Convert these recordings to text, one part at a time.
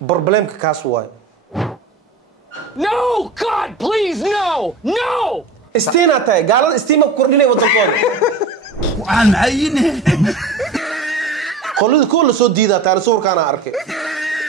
بربلمك كاس واي. No, God, please, no, no. استينا تاي قال استيما كورديني ودنكود. وعن معينه. قولوا كل سو ديدا تاع صور كان اركي.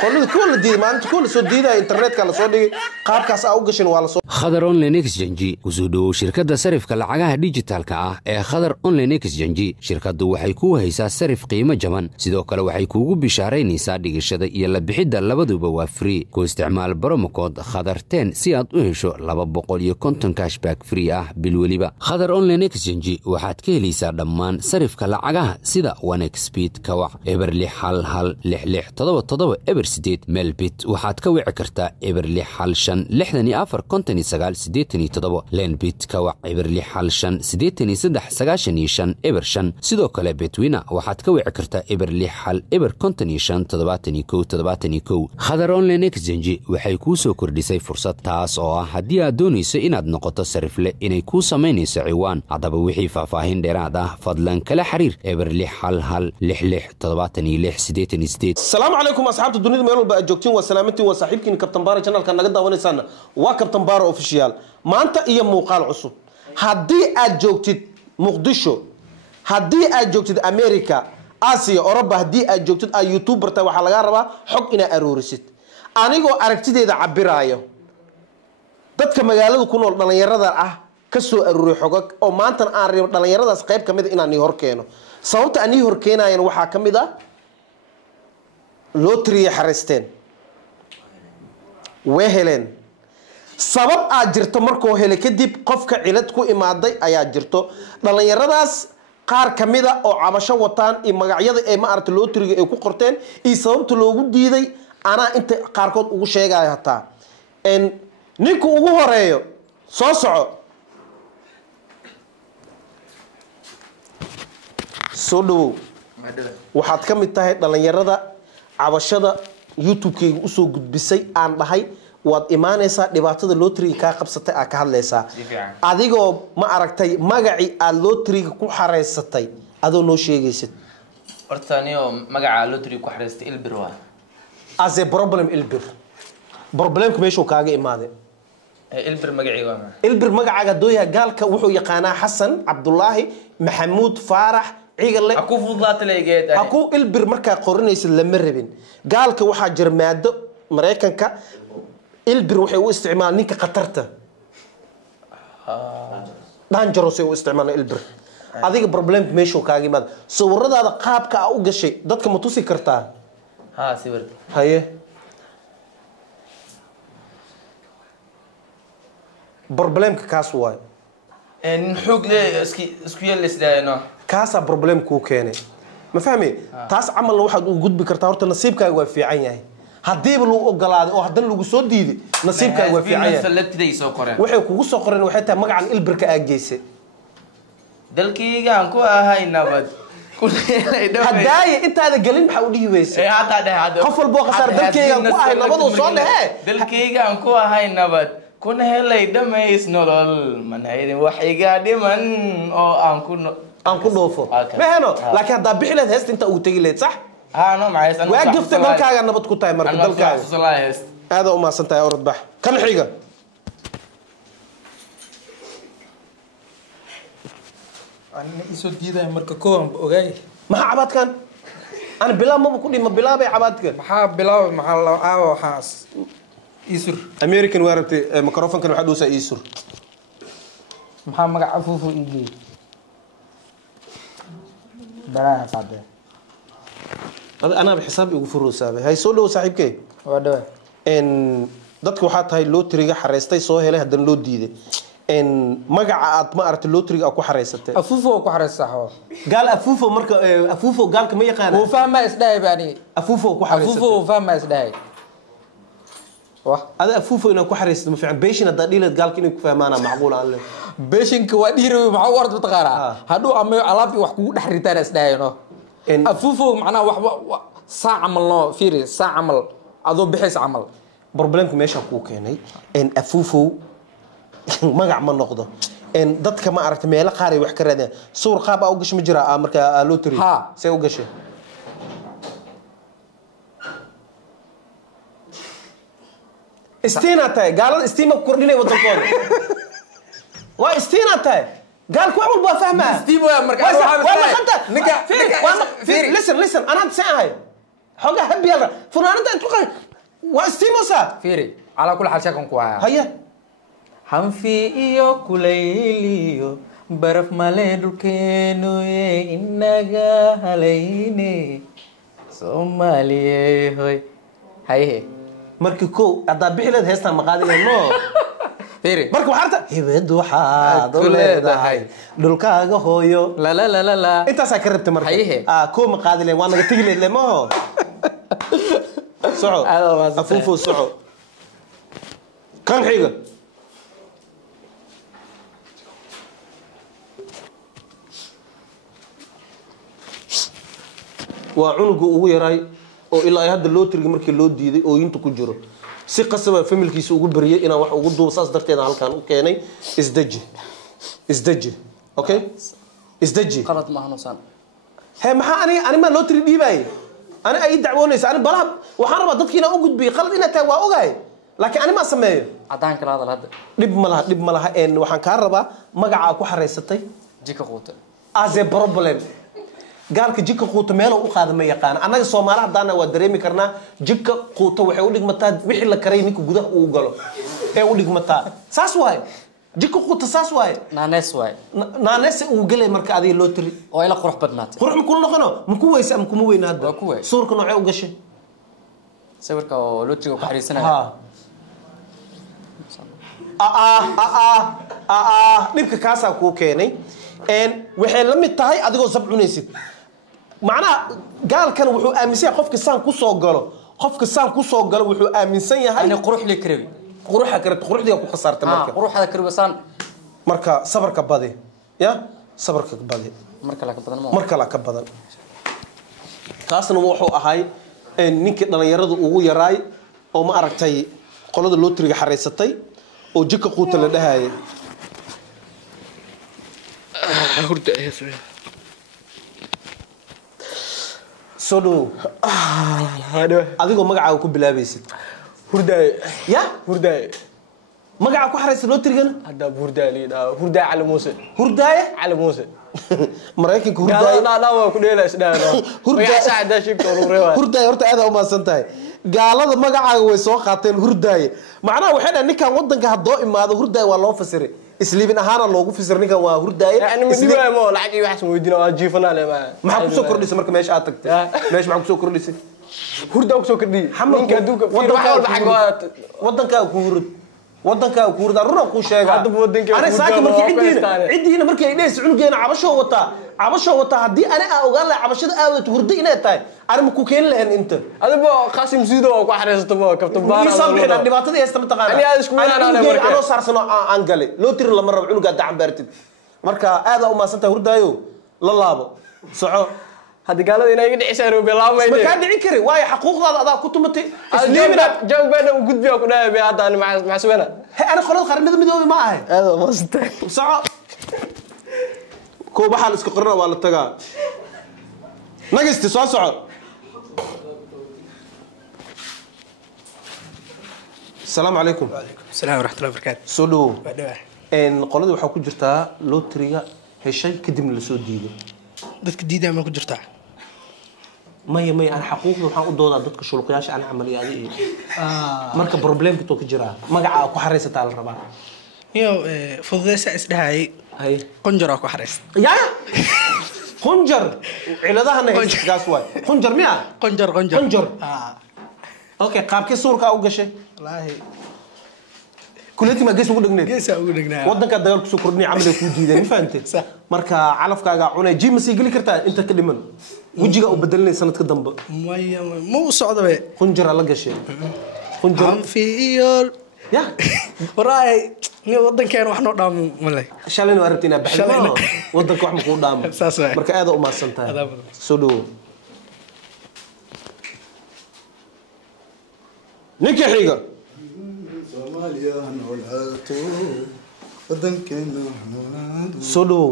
قولوا كل ديدا ما انت كل سو ديدا انترنت كان سو دي قاب كاس او غشين ولا سو. خضر أونلاين إكسشينجي وسودو شركة صرف كالعجاها ديجيتال كاه خضر أونلاين إكسشينجي شركة وحيكوها هيسا صرف قيمة جمن سيدو كلا وحيكوغو بشارين يساعدك الشدة يلا بحدة لبدو بوافري كو استعمال بروموكود خضر 10 سياد وهشو لبا بقول كونتن كاش باك فري بالوليبا خضر أونلاين إكسشينجي وحاد كيليسا دمان صرف كالعجاها سيدا وانك سبيد كوع إبر لي حال لح تضوى إبر سديد ملبيت وحاد كوع كرتا إبر لي حال شن لحدني آفر كونتن سجال سديتني تضبط لين بيت كوع عبر لي حال شن سديتني سدح سجاشني شن إبر شن سيدو كلا بيتوينا وحد كوع كرتا إبر لي حال إبر كونتني شن تضبطني كو خضر أونلاين إكسشينجي وحيكوسو كرديسي فرصة تاس أو هدي أدوني سئناد نقطة صرف له إن يكوس ميني سعوان عضب وحي فافاهين درادا فضلا كلا حرير إبر لي حال لح تضبطني لح سديتني سديت. السلام عليكم أصحاب الدنيا ميلو بقى جوكتين وسلامتي وصاحبكين كابتن باري channel كان نقدر ونسانا وكابتن باري اوفيشيال ما أنت إيه موقع عصب هدي أجوكتي مقدشو هدي أجوكتي أمريكا آسيا أوروبا هدي أجوكتي يوتيوبر تاع وحلا جربا حق إنا أرورست أنا جو أركتي ده عبرايو dadka magaalada ku nool dhalinyarada ah ka soo aruuray xogag oo maanta aan reebo dhalinyaradaas qayb kamid ah inaan hor keeno sababta aan hor keenayeen waxa kamid ah lottery xareysteen wehelen sabab aad jirto markoo hele kadib qofka cilad ku imaaday ayaa jirto dhalinyaradaas qaar kamid ah oo cabasho wataan in magacyada ay ma aragtay lottery ay ku qorteen iyo sababta loogu diiday ana inta qaarkood ugu sheegay hataa ninku ugu horeeyo soo soco soo dhaw waxaad ka mid tahay dhalinyarada cabashada youtube-kayga u soo gudbisay aan dhahay waad imaanaysaa dhibaatada lottery ka qabsatay ka hadlaysaa adigoo ma aragtay magaci aad lottery ku xareysatay adoo noo sheegaysid hortaaniyo magaca lottery ku xareystay ilbir waa as a problem problemku meeshuu kaaga imaaday ilbir magaciiga waa ilbir magacaaga dooya gaalka wuxuu yaqaanaa xasan cabdullaahi maxamuud faarax ciigale aku fudlaat leegeed aku ilbir markaa qoranaysid lama rabin gaalka waxaa jira maado mareykanka ilbir waxay u isticmaalaan ninka qatarta dangerous ay u isticmaalaan ilbir adiga problemku meeshuu kaaga imaaday sawiradaada qaabka u gashay dadka ma tusi kartaa ha sawir haye problemka kaas waay en xog le isku yeelisdaayno kaasa problemku keenay ma fahmi taas amal waxaad u gudbi kartaa horta nasiibkaaga waa fiican yahay hadii lagu ogolaaday oo hadan lagu soo diiday nasiibkaaga waa fiican yahay waxay kugu soo qoreen waxay tahay magacan ilbirka aageysay dalkayga aan ku ahay nabad هدايا انت هذا قليل maxaa u dhiibaysaa ee hada dhahay qof walba qasar dalkayga ku ahay nabad oo soo dhahay dalkayga aan ku ahay nabad kuna helay dhamays nolol manayeen wax iga dhiman oo aan ku dhoofo mahano laakiin hada bixileed heest inta uu tagi leed sax no macaysan waa gifta dalkaaga nabad ku tahay marka dalkaaga aad u maasan tahay orod bax kan xiga أنا إيشو جديدة مركا كوم أوكي ما عباد كان أنا بلا ما بكوني ما بلا بعباد كان محاب بلا محل أو حاس إيسر أمريكان واربتي ميكروفون كانوا حدوسة إيسر محاب مقع عفوفو إيجي بلا صعبة أنا بحسابي وفرو سابي هاي سولو صاحبك ودوا إن dadku waxa tahay lottery-ga xareystay soo helay hadan loo diiday magaca aad ma aragtay lottery ku xareysatay afuufo ku xareysaxo gaal afuufo marka afuufo gaalka ma yaqaan oo fahma isdhaay baani afuufo ku xareysatay afuufo fahma isdhaay wah ada afuufo inaa ku xareysatay ma fiican beeshin hada dhilad gaalka inuu ku fahmaana macquul aan leh beeshinka waa dhiiray maxaa warad taqaara haduu ama alaab wax kugu dhaxritaan isdhaayno afuufo macnaa wax saac amal no fiiri saac amal adoo bixis amal problemku meesha ku keenay afuufo magac ma noqdo dadka ma aragtay meel qaar ay wax ka raadeen suur qaab u gashay ma jira marka lottery say u gashay استيناتاي قال استيما كورديني ودنكود واستيناتاي قال كو اول با فهمها ستيفو مركز والله خنت لسن انا تساهي حوجه هب يلا فنانت انت واستيموسا فيري على كل حال شكون كوايا هيا حنفي إيو كليليو برف مالدو كينو إنغا هليني سومالي هوي هاي markii ko adaa bixileed heestan maqaadilayno فيري markii waxaarta hibad waxaad u leedahay dhulkaaga hooyo لا لا لا لا لا intaas ka rabtay markii Haye. ko maqaadileen waa naga tagi leed lemo soco afuufo soco kan xiga waa cunuga ugu yaray oo ilaa ay hadda loo tirgay markii loo diiday oo inta ku jiro si qasaba familkiisa ugu bariyay inaan wax ugu duubo saas darteed halkaan u keenay isdaji okay isdaji قرط ما هنوصل هي maxaa ani ma loo tiri dhiibay ani ay dacwoonaysa ani balaha waxaan rabaa dadkiina u gudbiyo qalad ina taa waa ogaay laakiin ani ma sameeyo عدان كلا هذا هذا dhib ma laha een waxaan ka rabaa magaca ku xareysatay جيك قوت as a problem gaalka jidka quuta meel uu qaado ma yaqaan anaga Soomaaliya hadana waa dareemi karnaa jidka quuta waxay u dhigmataa wixii la karay ninka gudaha uu galo ee u dhigmataa saas waay jidka quuta saas waay نانيس واي naanese uu galay marka adiga loo tiri oo ila qurux badnaatay qurux ma ku noqono ma ku weysa ama kuma weyna hadda Waa ku weyn. suurka noocee u gashay sawirka oo lootiga ku xariisanaya dhibka kaasaa kuu keenay waxay la mid tahay adigoo sab cunaysid macnaha gaalkan wuxuu aaminsan yahay qofka saan ku soo galo wuxuu aaminsan yahay ani qurux li kareebi quruxa karta quruxdiga ku khasaartay marka quruxda kareebisan marka sabarka badi ya sabarka badi marka la ka badan taasna wuxuu ahay ninkii dhalinyaradu ugu yaraay oo ma aragtay qolada lootriga xareysatay oo jidka quuta la dhahaayay hurda soo dhow adigoo magacaaga ku bilaabaysid hurdaay ya hurdaay magaca ku xareysa lootrigana hadda hurdaay liidaa hurdaay cali muuse hurdaaye cali muuse maraykanka hurdaaye لا waa ku dheelays dhaano Hurdaay. saacada shibto lagu reebay hurdaaye horta aad u maasan tahay gaalada magacaaga way soo qaateen hurdaaye macnaha waxay dhahan ninkan wadanka haddoo imaado hurdaaye waa loo fasiray isliibin ahaana loogu fasiray ninkan waa hurdaaye yani ma dhibaay mo lacag iyo waxaas weydiina waa jiifana le ma maxaa ku soo kordhisay marka meesha aad tagtay meesha maxaa ku soo kordhisay hurda ku soo kordhi ninka aduunka fiir wax walba xaq wadanka ku hurda runa ku sheega Hadda wadanka ana ku saaki hurda markii waa cidiina markii ay dhees cunugeena cabasho wata hadii ana ogaan la cabashada aawad hurda inay tahay arma ku keen lahayn inta adaba qasim siido oo ku xareysato bo kabtan baara nisan bixina dhibaatada heesta mataqaana ani aad isku wanaanaa marka ano saarsano aan gale loo tiri lama rabo cunuga dacan baartid marka aad u maasanta hurdaayo la laabo soco hadda gaalada inay iga dhicisay roobe laamayne ma ka dhici kari waayo xuquuqdaada adaa ku tumatay isliimina jambana u gudbiyo ku dhaabay hadda ani ma suwana ana qolada qaranimada midoobe ma ahay aad u maasanta soco ko baxal isku qorna waa la tagaa nagasti soo soco السلام عليكم السلام ورحمة الله وبركاته سودو qolada waxa ku jirtaa lootriga heshay kadibna la soo diiday dadka diidaa ma ku jirtaa maya aan xaquuqda waxaan u doodaa dadka shulqiyaasha aan camaliyada iyo marka problemka to ka jira magaca ku xareysataa la rabaa iyo fududeysa isdhahay hay qonjara ku xareysay ya qonjar ciladahana heestaas waay qonjar miya qonjar okay qaabkee suurka u gashay wallaahi kuleeti ma gees ugu dhigneed geesa ugu dhignaa wadanka dagaal ku soo kordhinay camaliga ku diiday ma fahamtay marka calafkaaga cunay jim si gali kartaa inta ka dhiman wajiga u bedelinay sanadka dambe maya ma u socdo be qunjara la gashay qunjar fi iyo ya waraay ni wadankeena wax noo dhaamo malay shalayna aragtina baxdo wadanka wax ma ku dhaamo saas waay marka aad u maasantahay soo dhow ninka xiga soo dhow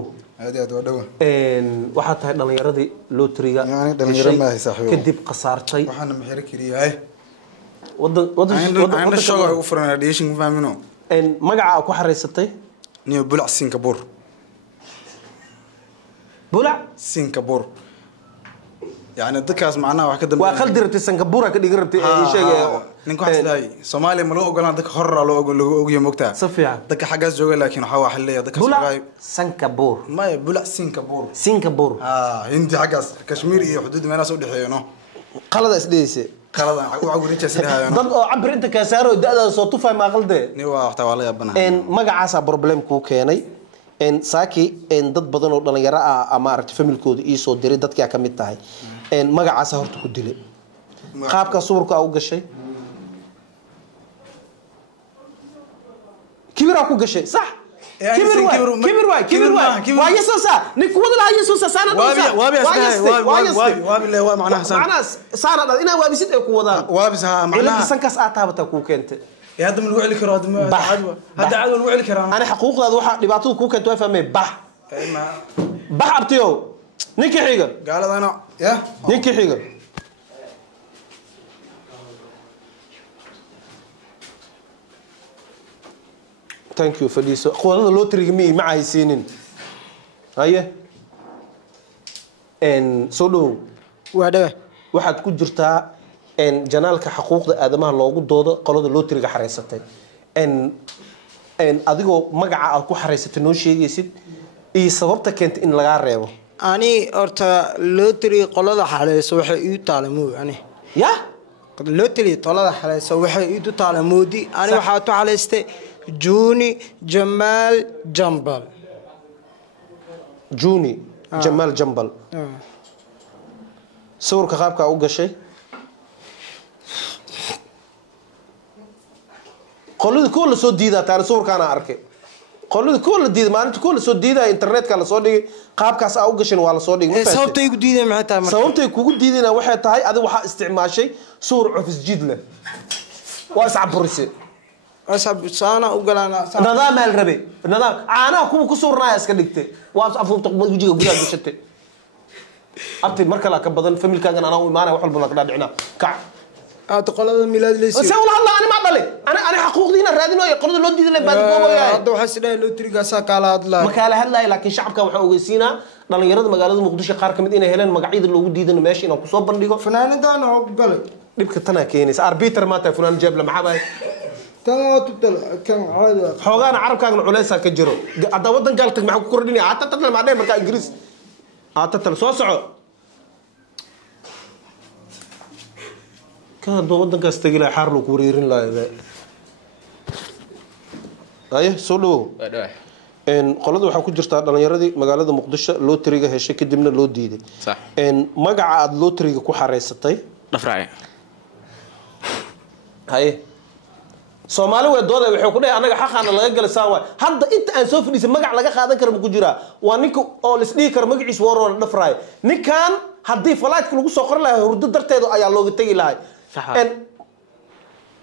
waxaa tahay dhalinyaradii lootriga dhalinyaro maahay saaxiibo kadib khasaartay waxaana maxir kaliyahay أنا شغال وفرنا راديشن فاهمينه magaca ku xareysatay نيو بلع سنغافور bulac سنغافور يعني دكاس معناه واحد كده waa qaldi rabtay Singapore ka dhigin rabtay ee sheegay نينكو حسلاي سومالي ما لو اوغلان دك حر لو اوغيو موقتا si fiican دك حاجاس جوجا لكن waxa wax leeyahay دك bulac Singapore ما بلع سنغافور Singapore انت حاجاس كشمير iyo xuduud meelaas u dhaxeeyno qalada isdheysay qalada waxa ugu rinta sidahayno dad oo cabir inta ka saaro da'da soo tufay ma qalde ni waa waxta wala yabana magacaasa problem ku keenay saaki dad badan oo dhalinyaro ah ama aragti familkooda ii soo diray dadkii ka mid tahay magacaasa horta ku dilay qaabka suurka u gashay kibira ku gashay sax كبر واي يسوسا نكود لا يسوسا سانا وابي لا waa macnaha saana ina waabi sid ay ku wadaan waabis ha macnaha sankaas aad taabata ku keentay هذا من الوعي الكرام هذا عدو الوعي الكرام أنا حقوق هذا واحد لبعضهم كوكا توافق مي بح بح أبتيو نيكي حيجة قال أنا يا نيكي حيجة thank you for this قوانين اللوتري مي معي سنين هاي إن صدو وهذا واحد كجرتا إن جنالك حقوق آدمها لوجو دودا قالوا اللوتري حريستين إن أديكو مجا أكو حريستين نوشي يسيد إيه سببته كانت إن لغار ريبو أني أرتا لوتري قلادة حريص وحي يتعلمو يعني يا لوتري قلادة حريص وحي يتعلمو دي أنا وحاتو حريستي جوني جمال جنبل جوني جمال جنبل صورك قابك أوجا شيء قلنا كل صوت ديدا تاني صور كان أركي قلنا كل ديدا ما أنت كل صوت ديدا إنترنت كان صودي قابك أوجا شيء ولا صودي صوتي يقول ديدا معتها صوتي يقول ديدا واحد تاي هذا واحد استعمال شيء صور عفس جدله وأصعب برسي أصعب سانا وقلنا نظام الربي نظام أنا أكون كسر ناس كدكتة وأفهم تقبل وجهه وجهه بشتى أبتي مركلا كبدن فميل كان أنا ومانا وحول بنا كنا دعنا كع تقول هذا ميلاد ليس سوى الله أنا ما ضلي أنا حقوق دينا رادين ويقولون اللي دي اللي بعد قوة يا هذا حسنا لو تريقة ساكالة هذا مكالة هلا لكن شعبك وحقوق سينا ضل يرد مقالة مقدسة قارك مدينة هلين مقعيد اللي دي دنا ماشي ناقص بندقة فنان ده أنا عقبل نبكي تنا كينيس أربيتر ما تفلان جاب لما حباي كان عادي حوغانا عرب كان عليسا كجرو هذا ودن قالتك معك كرديني عطتنا مع دايما كان انجليز عطتنا سوسعو كان دو ودن كاستغلا حارلو كوريرين لا ايه سولو ان قلده waxa ku jirta dhalinyaradii magaalada Muqdisho lootriga heshay kadibna loo diiday صح ان magaca aad lootriga ku xareysatay dhafraay haye Soomaali way dooday waxay ku dhahay anaga xaqana laga galsan way hadda inta aan soo fadhiisay magac laga qaadan karo ma ku jira waa ninka oo la isdhigi karo magaciis waroon dhafraay ninkan hadii falaadka lagu soo qor lahaa hurdo darteedu ayaa looga tagi lahay en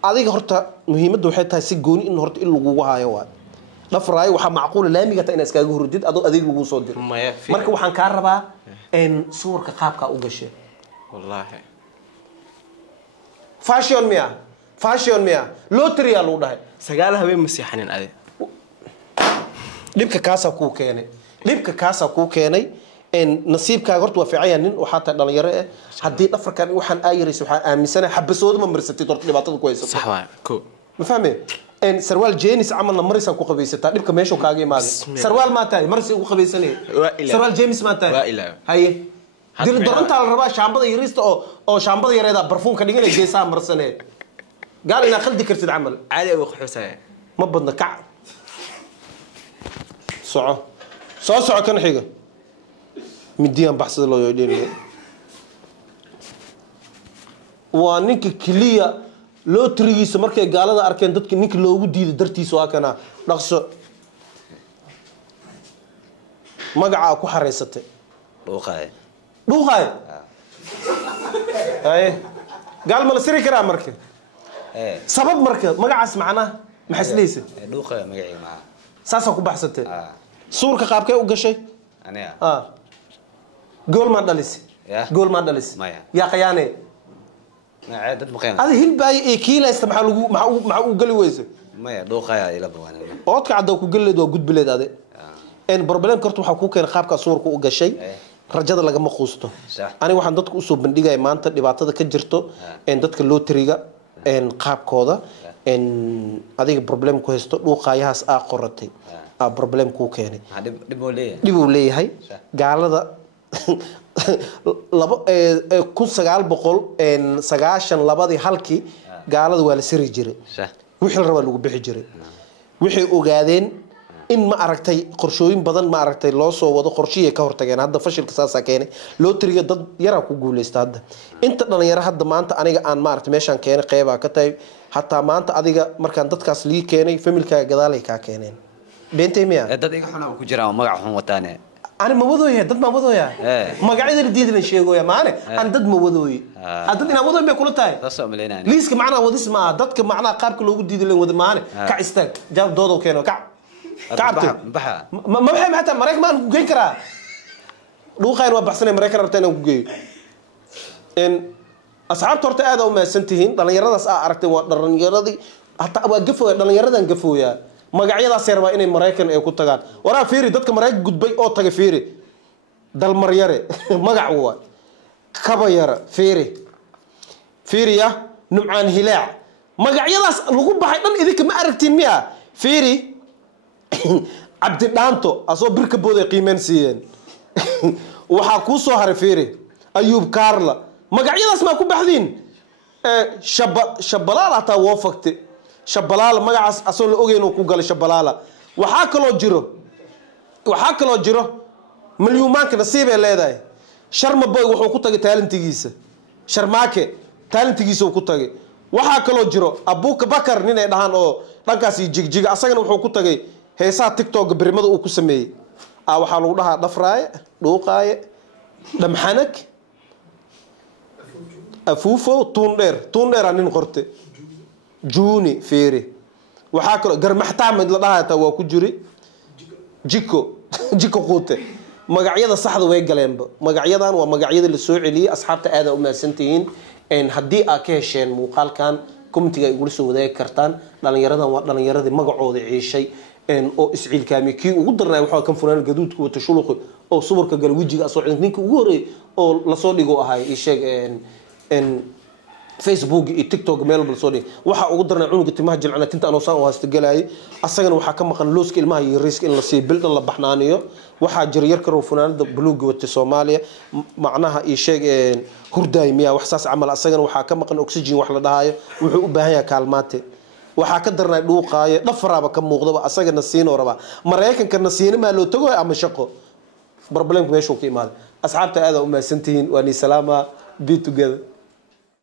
adiga horta muhiimaddu waxay tahay si gooni in horta in lagu haayo waa dhafraay waxa macquul laamiga ta in iskaga hurdid adoo adeeg lagu soo diro marka waxaan ka rabaa in suurka qaabka u gashay wallahi fashion mia lottery yaa lagu dhahay sagaal habeen ma seexanin ade dhibka kaasa ku keenay in nasiibkaaga horta waa fiican nin waxa ta dhalinyaro ah hadii dhafarkan waxaan aayirayso waxa aaminsana xabasooda ma marsatay horta dhibaatada ku haysato sax waa ko ma fahmay in sarwaal jenis amalna marisa ku qabaysataa dhibka meesha kaaga imaado sarwaal ma tahay marisi ugu qabaysanay sarwaal jenis ma tahay waa ilaa haye dil doranta la rabaa shaambada yariista oo shaambada yareeda barfuunka dhiganay geesaha marsaneed قال إن خلدي كرت العمل عادي أبو حسين ما بدنا كع صعو كان حيجة مديان بحث الله يعدين وانك كلية لو تريس مركي قال هذا أركان ضدك إنك لو ودي درتي سواء كنا نقص ما قاعد أكو حريصته دوخاي أيه قال ما لسري كرام مركي سبب مركز مقعس معنا ما حسليسه دوقه مقعي معه ساسا ku baxsatay suurka qaabkay u gashay aniga gool ma dhalis maya ya qayaane dad maqeen adi hilbaay ee kiilaysta maxaa u gali weyse maya dhuuqaya ila bawaan oodka cadda ku galeed waa gudbileed ade problem kartu waxa ku keenay qaabka suurku u gashay rajada lagama quusto aniga waxaan dadku u soo bandhigay maanta dhibaatada ka jirto dadka lotteriga qaabkooda adiga problem ku haysto dhuuqayahaas qoratay problem ku keenay dib uu leeyahay gaalada 1992 halkii gaalada waa la siri jiray wixii la raba lagu bixi jiray waxay ogaadeen in ma aragtay qorshooyin badan ma aragtay loo soo wado qorshiye ka hortageen hadda fashilka saasa keenay lotteriga dad yara ku guuleysta hadda inta dhalinyaro hadda maanta aniga aan ma aragtay meeshan keenay qeyba ka tahay hatta maanta adiga markaan dadkaas lii keenay familkaaga gadaalay ka keeneen beentay miya dad iga xun ku jiraan magac xun wataane أنا ما وضوي دد ما وضوي ما قاعد يرديد لنا شيء يا ماني أنا دد ما وضوي دد أنا وضوي بيقول تاي ليش كمعنا وضيس ما دد كمعنا قارك لو جديد لنا وض ماني كعستك جاب دودو كانوا كعبت ما بحب حتى مريك ما نقول كرا لو خير وبحسن مريك ربتنا وجي إن أصحاب تورت هذا وما سنتين دلنا يرد أركت ودلنا يرد حتى وقفوا دلنا يرد نقفوا يا magacyada seerba inay Mareykan ay ku tagaan waraa fiiri dadka Mareykan gudbay oo taga fiiri dal maryare magac waa kaba yara fiiri ya numcaan hilaac magacyadaas lagu baxay dhan idinka ma aragtiin miya fiiri abdi dhaanto asoo birka booday qiimeen siiyeen waxa ku soo haray fiiri ayub karla magacyadaas ma ku baxdiin shabalaal ata wafaqti shabalaal magacaas asoo la ogeyn ku galay shabalaala waxa kala jiro milyuumaanka nasiib ay leedahay sharma boy wuxuu ku tagay talentigiisa sharmaake talentigiisa uu ku tagay waxa kala jiro abuka bakar nin ay dhahan oo dhankaas jigjiga asagana wuxuu ku tagay heesaha tiktok birimada uu ku sameeyay waxa lagu dhahaa dhafraaye dhuuqaaye dhamxanak afuufo tuundheer nin qorte juuni fiiri waxa kale garmaxtaamid la dhahaata waa ku jiri jiko quute magacyada saxda way galeenba magacyadan waa magacyada la soo celiyay asxaabta aad u maasantihiin haddii aad ka hesheen muuqaalkan commentiga ay ugu soo wadaagi kartaan dhalinyaradan waa dhalinyaradii magacooda ciishay oo isciilkaami kii ugu darnay waxa kan furaan gaduudku wata shuluq oo subarka gal wajiga soo ninka ugu horeey oo la soo dhigo ahay sheeg Facebook iyo TikTok meel bal soo dhig waxa ugu darnaa cunuga timaha jilcana tinta aan soo waasta galay asagana waxa ka maqan looska ilmaha iyo risk in la sii bildan la baxnaaniyo waxa jir yar karo funaanada buluug wata Soomaaliya macnaha ii sheeg hurdaymiya wax saas amal asagana waxa ka maqan oxygen wax la dhahayo wuxuu u baahan yahay kaalmaate waxa ka darnaa dhuuqaayo dhafraaba ka muuqdaba asagana siino raba Mareykanka nasiina ma loo tago ama shaqo problem meeshu ka imaado asxaabta aad u maasantihiin waa ni salaama be together